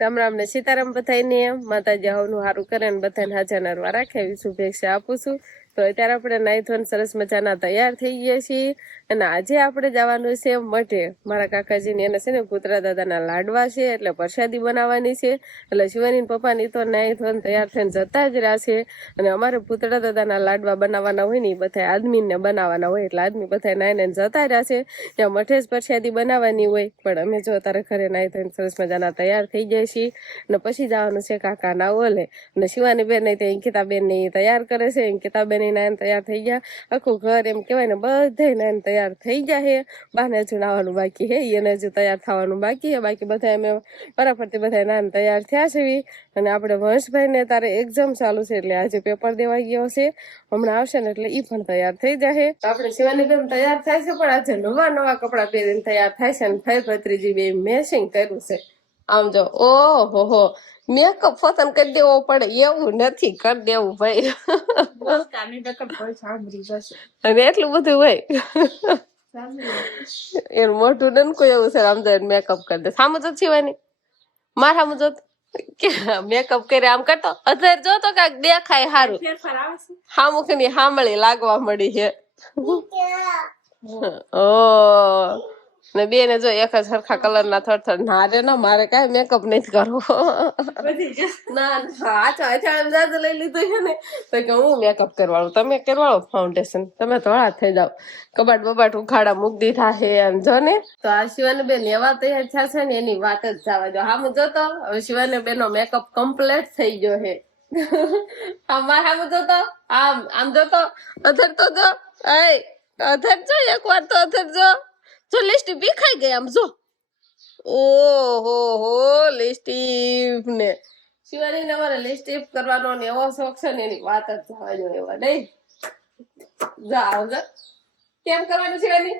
રામ રામ ને સીતારામ બધાને માતાજી હવનું સારું કરે ને બધાને હાજર નરવા રાખે એવી શુભેચ્છા આપું છું. તો અત્યારે આપણે નાઈ ધોઈને સરસ મજાના તૈયાર થઈ ગયા છીએ અને આજે આપણે જવાનું છે મઠે. મારા કાકાજીને એને છે ને કૂતરા દાદાના લાડવા છે એટલે પ્રસાદી બનાવવાની છે. એટલે શિવાની પપ્પાની તો નાઈ ધોઈને તૈયાર થઈને જતા જ રહ્યા છે. અને અમારે કૂતરા દાદાના લાડવા બનાવવાના હોય ને એ બધા આદમીને બનાવવાના હોય એટલે આદમી બધા નાઈને જતા રહ્યા છે. ત્યાં મઠે જ પ્રસાદી બનાવવાની હોય પણ અમે જો તારે ઘરે નાઈ ધોઈને સરસ મજાના તૈયાર થઈ જાય છીએ અને પછી જવાનું છે કાકાના ઓલે. અને શિવાની બેન ને અંકિતા બેન ને તૈયાર કરે છે. અંકિતા બેન નાયન તૈયાર થઈ ગયા, આખું ઘર એમ કેવાય ને બધા નાયન તૈયાર થઈ ગયા છે. બાને હજુ નાવાનું બાકી છે, એને હજુ તૈયાર થવાનું બાકી છે. બાકી બધા અમે બરાબરથી બધા નાયન તૈયાર થયા છે. અને આપણે વંશભાઈ ને તારે એક્ઝામ ચાલુ છે એટલે આજે પેપર દેવા ગયો છે, હમણાં આવશે ને એટલે ઈ પણ તૈયાર થઈ જશે. આપણે શિવાની બેન તૈયાર થાય છે પણ આજે નવા કપડા પહેરીને તૈયાર થાય છે. અને ભાઈ ભત્રીજી બે મેચિંગ કર્યું છે. આમ જો ઓહો હો મેકઅપ ફતન કરી દેવો પડે એવું નથી, કરી દેવું ભાઈ. અને એટલું બધું હોય એનું મોઢું ડનકો એવું છે. આમ તો મેકઅપ કરી દે. સામું જ છીવાની માર સામું જોત મેકઅપ કરે આમ કરતો અત્યારે જોતો કાક દેખાય સારું. સામુખ ની સાંભળી લાગવા મળી છે. ઓ ને બે ને જો એક જ સરખા કલર ના થડ ના રે ના મારે કઈ મેકઅપ નથી કરવો. ના લઈ લીધું છે ને તો કે હું મેકઅપ કરવાળું, તમે કરવાળો ફાઉન્ડેશન, તમે ધોળા થઈ જાવ. કબાટ બબાટ ઉખાડા મૂક દીધા હે એમ જો ને. તો આ શિવાની બેન એવા તૈયાર થશે ને એની વાત જ જવા દો. આમ જોતો હવે શિવાની બેન નો મેકઅપ કમ્પ્લીટ થઈ ગયો હે. આમાં આમ જોતો આમ જોતો અધર તો જો અધર જો એક વાર તો અધર જો લિસ્ટી બી ખાઈ ગઈ આમ જો. ઓહો હો લિસ્ટીપ ને શિવાની ને અમારે લિસ્ટીપ કરવાનો ને એવો શોખ છે ને એની વાત જ જવા દો. એવા નહીં જાઓ કેમ કરવાનું શિવાની?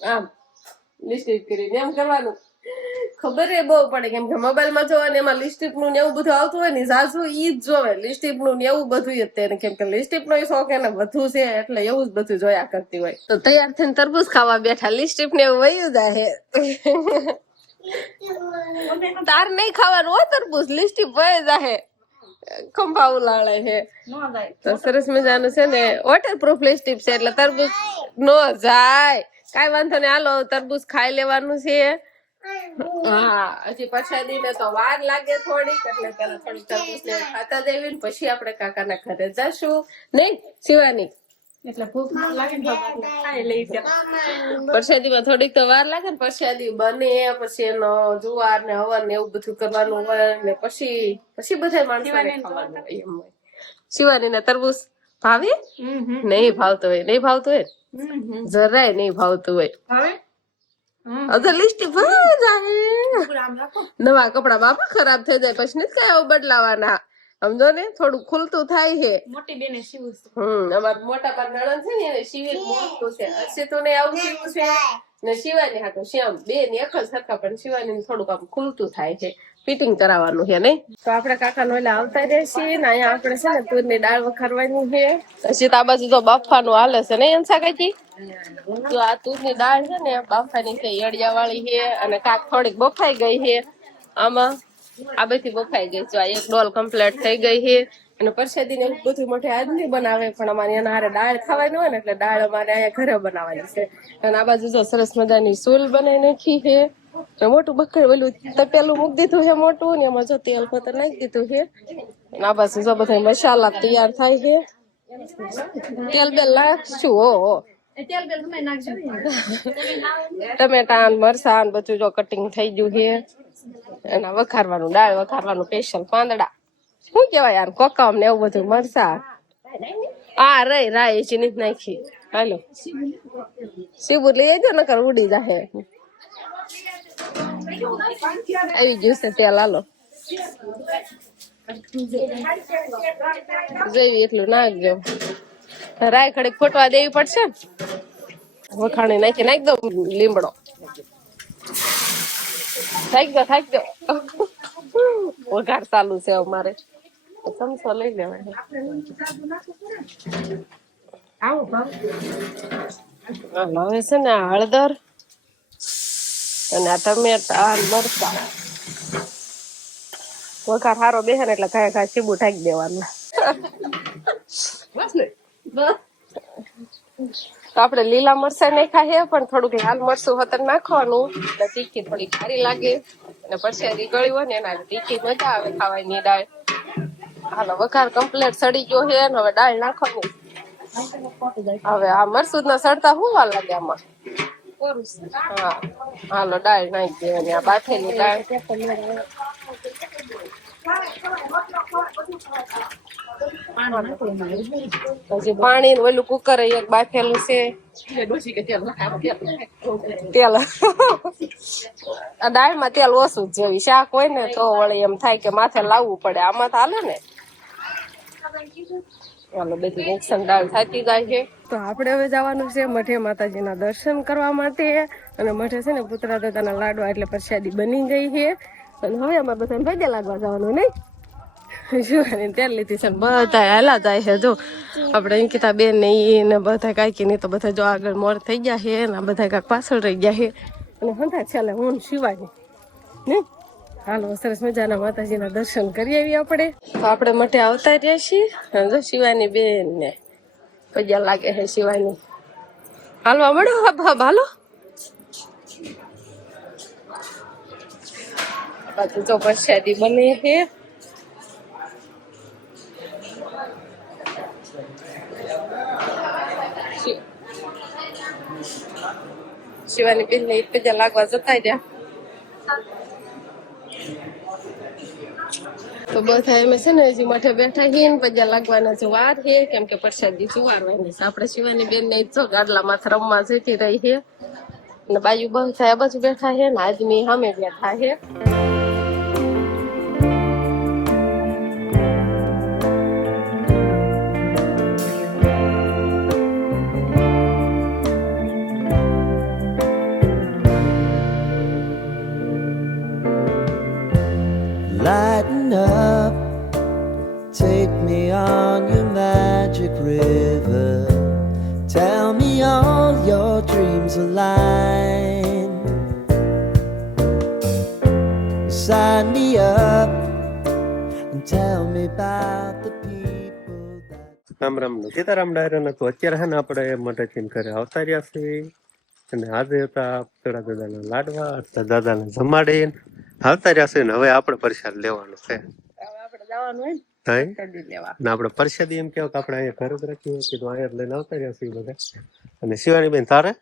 આમ લિસ્ટીપ કરીને એમ કરવાનું. ખબર એ બહુ પડે કેમ કે મોબાઈલ માં જોવા ને એમાં લિપસ્ટિક નું ને એવું બધું આવતું હોય ને સાસુ ઈ જ જોવે લિપસ્ટિક નું ને એવું બધું જ તેને કેમ કે લિપસ્ટિક નો શોખ એને વધુ છે એટલે એવું જ બધું જોયા કરતી હોય. તો તૈયાર થઈને તરબૂચ ખાવા બેઠા, લિપસ્ટિક ને એવું વયું જાય. તાર નહીં ખાવાનું હોય તરબૂચ, લિપસ્ટિક વય જાય ખંભા ઉલાળે છે. તો સરસ મજાનું છે ને વોટરપ્રૂફ લિપસ્ટિક છે એટલે તરબૂચ નો જાય. કઈ વાંધો નહીં, હાલો તરબૂચ ખાઈ લેવાનું છે. હા હજી પ્રસાદી ને તો વાર લાગે થોડીક એટલે પેલા થોડીક તરબૂચ ને ખાતા દેવી પછી આપણે કાકાના ઘરે જશું નહીં શિવાની. એટલે ભૂખ ન લાગે ને ખાઈ લઈ પ્રસાદીમાં થોડીક તો વાર લાગે ને. પ્રસાદી બને પછી એનો જુવાર ને હવન ને એવું બધું કરવાનું હોય ને પછી બધા માણસો ખાવાનું હોય એમ હોય. શિવાની ને તરબૂચ ભાવે? નહીં ભાવતો હોય, નહીં ભાવતું હોય જરાય નહીં ભાવતું હોય. નવા કપડા બાપા ખરાબ થઈ જાય પછી નથી કઈ આવું બદલાવાના. સમજો ને થોડું ખુલતું થાય છે. મોટી બેને સીવું છે. અમાર મોટા પર નણંદ છે ને એને સીવી મોટું છે. અક્ષિતો ને આવું સીવું છે ને શિવાની હાટું શ્યામ બે ને એક જ સરખા પણ શિવાની થોડુંક આમ ખુલતું થાય છે. ફિટિંગ કરાવવાનું છે નહીં. તો આપડે કાકા નો એટલે આવતા રહેશી ને અહીંયા આપણે છે ને તુરની દાળ વખારવાની છે. પછી આ બાજુ તો બાફાનું હાલે છે નહીં અંસા કાકી? તો આ તુરની દાળ છે ને બાફાની છે, યડિયા વાળી છે અને કાક થોડીક બફાઈ ગઈ છે. આમાં આ બધી બફાઈ ગઈ છે. એક ડોલ કમ્પ્લીટ થઈ ગઈ છે. અને પ્રસાદી ને બધું મોટે આદમી બનાવે પણ અમારે એના હારે દાળ ખાવાની હોય ને એટલે દાળ અમારે અહીંયા ઘરે બનાવવાની છે. અને આ બાજુ તો સરસ મજાની સૂલ બનાવી નાખી છે. મોટું બકર ઓલું તપેલું મૂકી દીધું છે મોટું ને એમાં જો તેલ પતર નાખી દીધું છે. આ બાજુ જો બધા મસાલા તૈયાર થાય છે. તેલ બેલ નાખશું. ઓહો ટમેટા મરસા બધું જો કટિંગ થઈ ગયું છે. એના વખારવાનું દાળ વખારવાનું સ્પેશિયલ પાંદડા શું કેવાય યાર કોકમ ને એવું બધું મરસા. આ રહી રાય ચીની નાખી. હાલો સીબુ લઈ આવજો નકર ઉડી જાહે. આવી ગયું છે તેલ. હાલો જેવી એટલું નાખજો. રાય ખડી ફોટવા દેવી પડશે. વખાણી નાખી દો લીમડો. થાક દો વઘાર ચાલુ છે અમારે. ચમચો લઈ લેવાય. હવે છે ને હળદર અને આ ટમેટા મરચા વઘાર સારો બેસે ને એટલે ઘાય ઘા સીબું ઢાંકી દેવાનું. તો આપણે લીલા મરચાં નાખ્યા છે, પણ થોડુંક લાલ મરચું હતર નાખવાનું એટલે તીખી થોડી સારી લાગે. અને પરસેદી ગળી હોય ને એના તીખી મજા આવે ખાવાની દાળ. હાલો વઘાર કમ્પ્લીટ સડી ગયો છે ને હવે દાળ નાખવાની. હવે આ મરસૂદ ના સડતા શું વાર લાગે આમાં? હા હાલો દાળ નાખી દેવાની. આ બાફેલી દાળ. પછી પાણી ઓલું કુકર એક બાફેલું છે. તેલ આ દાળમાં તેલ ઓછું જ જેવી શાક હોય ને તો વળી એમ થાય કે માથે લાવવું પડે. આમાં તો હાલે ને. ચાલો બધી મિક્સન દાળ થાતી જાય છે. તો આપણે હવે જવાનું છે મઠે માતાજીના દર્શન કરવા માટે. અને મઠે છે ને પુતળા દાદાના લાડવા એટલે પ્રસાદી બની ગઈ છે. અને હવે અમારે બધાને ભજે લાગવા જવાનું નહીં. શું તેલ લીધી છે બધા હાલા જાય છે. જો આપણે અંકિતા બેન ને ઈ ને બધા કાંઈકી નહીં તો બધા જો આગળ મોર થઈ ગયા છે ને બધા કાંઈક પાછળ રહી ગયા છે. અને હંધા છેલ્લે હું શિવાની ને હાલો સરસ મજાના માતાજીના દર્શન કરી આવીએ આપણે. તો આપણે મઠે આવતા રહ્યા છીએ. જો શિવાની બેન ને પૈયા લાગે છે શિવાની. હાલવા મળો હાલો. બાજુ જો પ્રસાદી બને છે. શિવાની બેન ને પૈયા લાગવા જતા રહ્યા. તો બધા એમ છે ને હજી મઠે બેઠા છીએ ને પૈયા લાગવાના જો વાર છે. કેમ કે પ્રસાદી સુવારવાની છે. આપણે શિવાની બેન ને જો ગાડલામાં રમવા જતી રહી છે. અને બાજુ બધા આ બાજુ બેઠા છે ને આદમી સામે બેઠા છે. Lighten up, take me on your magic river. Tell me all your dreams align. Sign me up and tell me about the people that... Ram Ram Sitaram ડાયરા તો અત્યારે છે ને આપણે મઠેથી ઘરે આવતા રહ્યા છીએ. અને આજે હતા પેલા દાદાના લાડવા હતા દાદાને જમાડે આવતા રહ્યા છે. ને હવે આપણે પ્રસાદ લેવાનો છે. આપણે જવાનું હોય ને લેવા. ને આપણે પ્રસાદી એમ કેવું કે આપણે અહીંયા ઘરે જ રાખી હોય તો અહીંયા લઈને આવતા રહ્યા છીએ બધા. અને શિવાની બેન તારે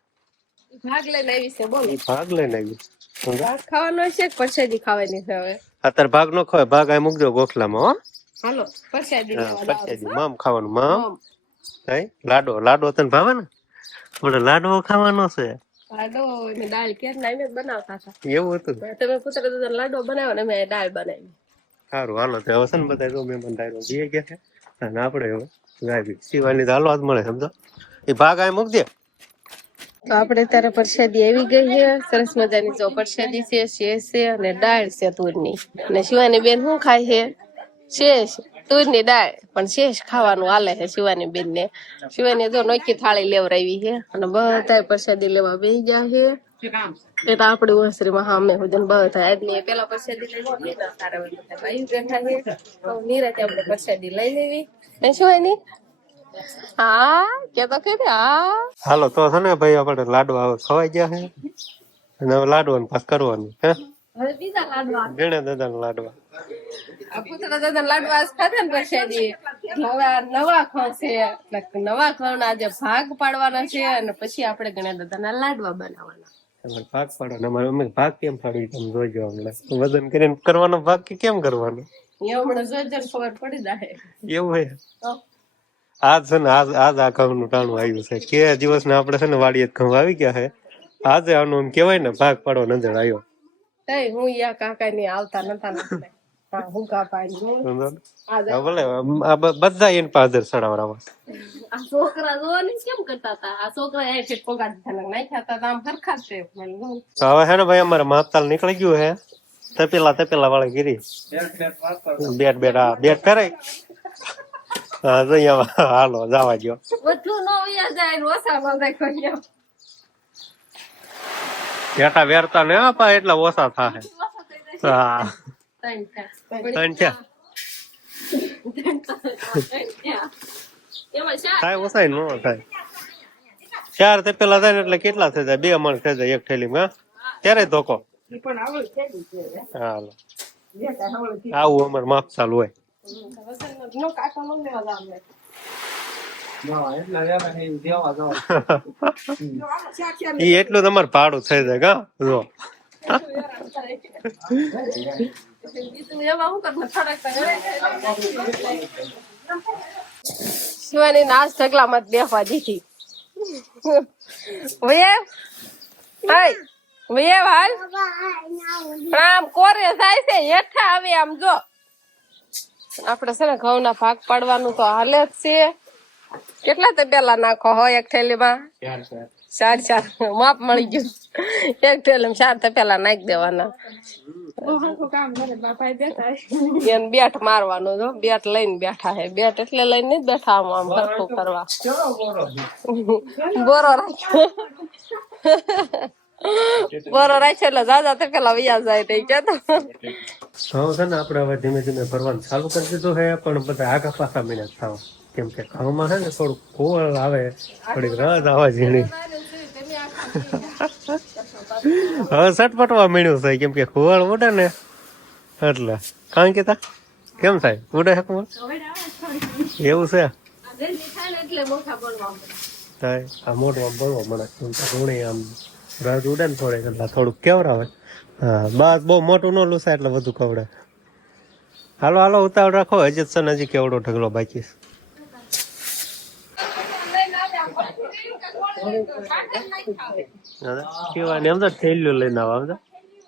ભાગ લઈને આવી છે. બોલો ભાગ લઈને આવી. ભાગ ખાવાનો છે કે પ્રસાદી ખાવાની છે? હવે અત્યારે ભાગ નો ખવાય. ભાગ આ મૂકજો ગોખલામાં. હો હાલો પ્રસાદી લેવા. પ્રસાદી મામ ખાવાનું. મામ લાડો તને ભાવે ને? આપણે લાડવો ખાવાનો છે. લાડો ને દાળ કે ના એમ બનાવતા હતા. એવું હતું. તમે પુત્ર દાદા લાડો બનાવ્યો ને મેં દાળ બનાવી. સારું હાલો તો હવે છે ને બધા જો મહેમાન ડાયરો બી ગયા છે. અને આપણે હવે ગાય શિવાની તો હાલો જ મળે સમજો. એ ભાગ આ મૂક દે. તો આપણે ત્યારે પ્રસાદી આવી ગઈ છે. સરસ મજાની જો પ્રસાદી છે. શેષ છે અને દાળ છે તુરની. અને શિવાની બેન શું ખાય છે? શેષ તુરની દાળ. પણ શેષ ખાવાનું હાલે છે શિવાની બેન ને. શિવાની જો નોખી થાળી લેવરાવી છે. અને બધા પ્રસાદી લેવા બેસી ગયા છે. એટલે આપડી ઓસરીમાં સામે સુધી બધા આજની પેલા પ્રસાદી લઈ લીધી ને તારે બાઈ બેઠા છે. તો નિરાતે આપણે પ્રસાદી લઈ લેવી. શું એની હા કેતો કે હા હાલો તો છે ને ભાઈ આપણે લાડવા ખવાઈ ગયા છે. અને હવે લાડવાનું પાસ કરવાનું હે. હવે બીજા લાડવા ગણે દાદાના લાડવા. આ પુત્ર દાદા લાડવા ખાધા ને પ્રસાદી હવે નવા ખવશે. નવા ખવના આજે ભાગ પાડવાના છે. અને પછી આપણે ગણે દાદાના લાડવા બનાવવાના. ભાગ પાડવાનો. અમારે અમે ભાગ કેમ પાડવી તમે જોઈજો. હમણાં વજન કરીને કરવાનો ભાગ કે કેમ કરવાનો એ હમણાં જોઈજો ખબર પડી જાય. એવું હે આજ છે ને આજ આ ઘઉં નું ટાણું આવ્યું છે. કે દિવસ ને આપડે છે ને વાડીએ ઘઉં આવી ગયા છે. આજે આનું એમ કેવાય ને ભાગ પાડો નજર આવ્યો. હું યા કાકા ની આવતા નતા બધા એને પાદર ચડાવવા. આ છોકરા જોવાની કેમ કરતા હતા? આ છોકરા નાખ્યા હતા આમ હરખા છે. હવે હે ને ભાઈ અમારે માતાલ નીકળી ગયું હે. તપેલા વાળા ગીરી બેટ ફેરાય. હાલો જવા દો. બેટા વેરતા ને આપા એટલા ઓછા થાય. હા ત્રણ થયા થાય ઓછાય ન થાય 4 તે પેલા થાય ને એટલે કેટલા થઈ જાય 2 મણ થઈ જાય એક થેલીમાં ત્યારે ધોકો હાલો આવું અમારે માપ ચાલુ હોય ઈ એટલું તમારે ભાડું થઈ જાય કા જો શિવાની નાશ ઢગલામાં જ બેસવા દીધી હાલ પણ આમ કોરે થાય છે હેઠા આવે આમ જો આપડે છે ને ઘઉં ના ભાગ પાડવાનું તો હાલે જ છે કેટલા તબેલા નાખો હોય એક થેલીમાં 4 માપ મળી ગયું એક થેલીમાં 4 તપેલા નાખી દેવાના એને બેઠ મારવાનું જો બેઠ લઈને બેઠા હે બેઠ એટલે લઈને નહીં બેઠા આમ આમ હરખું કરવા બોરો રાખ્યો બોરો રાખ્યો એટલે જાજા તપેલા વૈયા જાય તે કેતો ઘઉં છે ને આપડે હવે ધીમે ધીમે ભરવાનું ચાલુ કરી દીધું છે પણ બધા આગા પાછા મહિના થાવ કેમ કે ઘઉંમાં છે ને થોડું કોળ આવે થોડીક રસ આવે ઝીણી હવે સટપટવા મળ્યું છે કેમ કે ખોળ ઉડે ને એટલે કાંઈ કેતા કેમ થાય ઉડે છે ખોળ એવું છે થાય આ મોટું આમ બળવા મળે ઘણી આમ રસ ઉડે ને થોડીક એટલે થોડુંક કેવરાવે હા બસ બહુ મોટું ન લૂસાય એટલે વધુ કવડે હાલો હાલો ઉતાવળ રાખો હજી છે ને હજી કેવડો ઢગલો બાકી કેવાની અંદર થેલીઓ લઈને આવા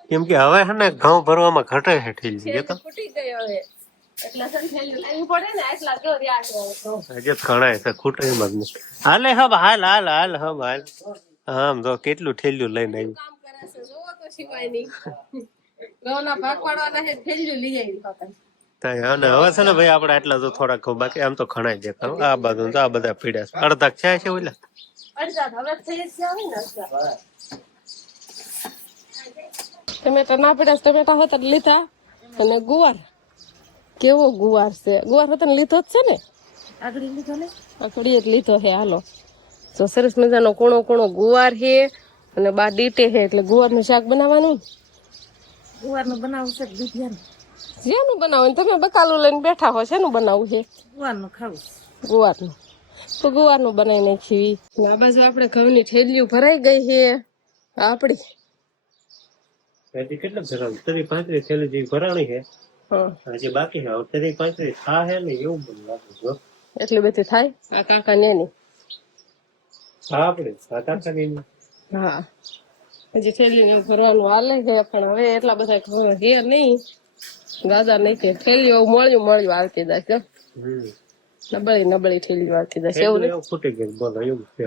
કેમ કે હવે છે ને ઘઉં ભરવામાં ઘટે છે થેલી તો હજી ઘણા છે ખૂટે એમ જ નહીં હાલે હબ હાલ હાલ હાલ હબ હાલ આમ જો કેટલું થેલીઓ લઈને આવ્યું અને હવે છે ને ભાઈ આપડે આટલા તો થોડાક બાકી આમ તો ઘણા દેખાવ આ બાજુ તો આ બધા પીડ્યા છે અડધા છે ઓલા ટમેટા ના પડ્યા ટમેટા હતા લીધા અને ગુવાર કેવો ગુવાર છે ગુવાર હતો ને લીધો જ છે ને આગળ લીધો છે હાલો તો સરસ મજાનો કોણો કોણો ગુવાર છે અને બા ડીટે છે એટલે ગુવારનું શાક બનાવવાનું ગુવારનું બનાવવું છે દૂધિયાનું જેનું બનાવું તમે બકાલું લઈને બેઠા હો શેનું બનાવવું છે ગુવારનું ખાવું ગુવારનું તો ગુવારનું બનાવી નાખી આ બાજુ આપણે ઘઉંની થેલીઓ ભરાઈ ગઈ છે આપડી હજી કેટલા ભરાવું 35 થેલી જેવી ભરાણી છે હજી બાકી છે 35 થા હે ને એવું મને લાગે છે એટલી બધી થાય આ કાકા ને ની આપણે કાકાની હા હજી થેલી ને ભરવાનું હાલે છે પણ હવે એટલા બધા ઘઉં છે નહીં દાદા નહીં કે થેલીઓ મળ્યું આવતી જાય નબળી થેલીઓ આવતી જાય એવું ફૂટી ગયું બોલો એવું છે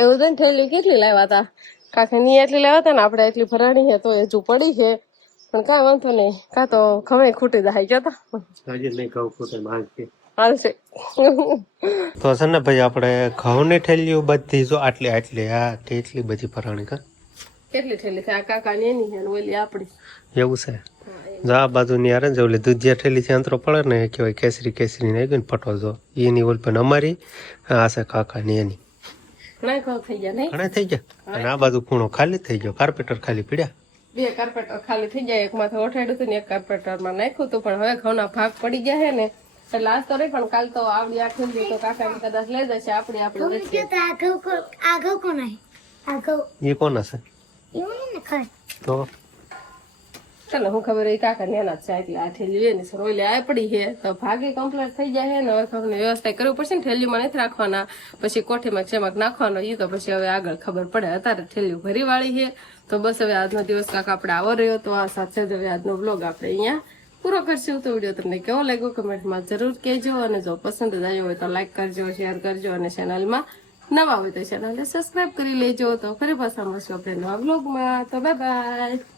એવું છે ને થેલી કેટલી લાવ્યા હતા કાકા ની એટલી લાવ્યા હતા ને આપડે એટલી ભરાણી છે તો હજુ પડી છે પણ કાંઈ વાંધો નહીં કાં તો ખવાય ખૂટી જાય કેતા હજી નહીં ઘઉં ફૂટે હાલશે તો છે ને ભાઈ આપણે ઘઉંની થેલીઓ બધી જો આટલી આ કેટલી બધી ભરાણી કા કેટલી થેલી છે આ કાકા ની એની છે ઓલી આપડી એવું છે જો આ બાજુ ની યાર જો દૂધિયા થેલી છે અંતરો પડે ને એ કહેવાય કેસરી ને ગઈ ને પટો જો એની ઓલ પણ અમારી આ છે કાકા ની એની ઘણા થઈ ગયા નહીં ઘણા થઈ ગયા અને આ બાજુ ખૂણો ખાલી થઈ ગયો કાર્પેટર ખાલી પીડ્યા 2 કાર્પેટર ખાલી થઈ જાય એક માથે ઓઠાડ્યું હતું ને એક કાર્પેટર માં નાખ્યું હતું પણ હવે ઘઉંના ભાગ પડી ગયા છે ને એટલે આજ તો રહી પણ કાલ તો આવડી આખી તો કાકા કદાચ લઈ જશે આપણે એ કોણ હશે તો તને હું ખબર એ કાકા નેના છે એટલે આ થેલી ને રોયલે આ પડી છે તો ભાગે કમ્પ્લીટ થઈ જાય ને હવે ખબર વ્યવસ્થા કરવી પડશે ને થેલીમાં નથી રાખવાના પછી કોઠીમાં ચેમક નાખવાનો એ તો પછી હવે આગળ ખબર પડે અત્યારે થેલી ભરી વાળી છે તો બસ હવે આજનો દિવસ કાકા આપણે આવો રહ્યો તો આ સાથે જ હવે આજનો બ્લોગ આપણે અહીંયા પૂરો કરશું તો વિડીયો તમને કેવો લાગ્યો કમેન્ટમાં જરૂર કહેજો અને જો પસંદ આવ્યો હોય તો લાઈક કરજો શેર કરજો અને ચેનલમાં નવા હોય તો ચેનલને સબસ્ક્રાઇબ કરી લેજો તો ફરી પાછા મળશું આપણે નવા બ્લોગમાં તો બાય બાય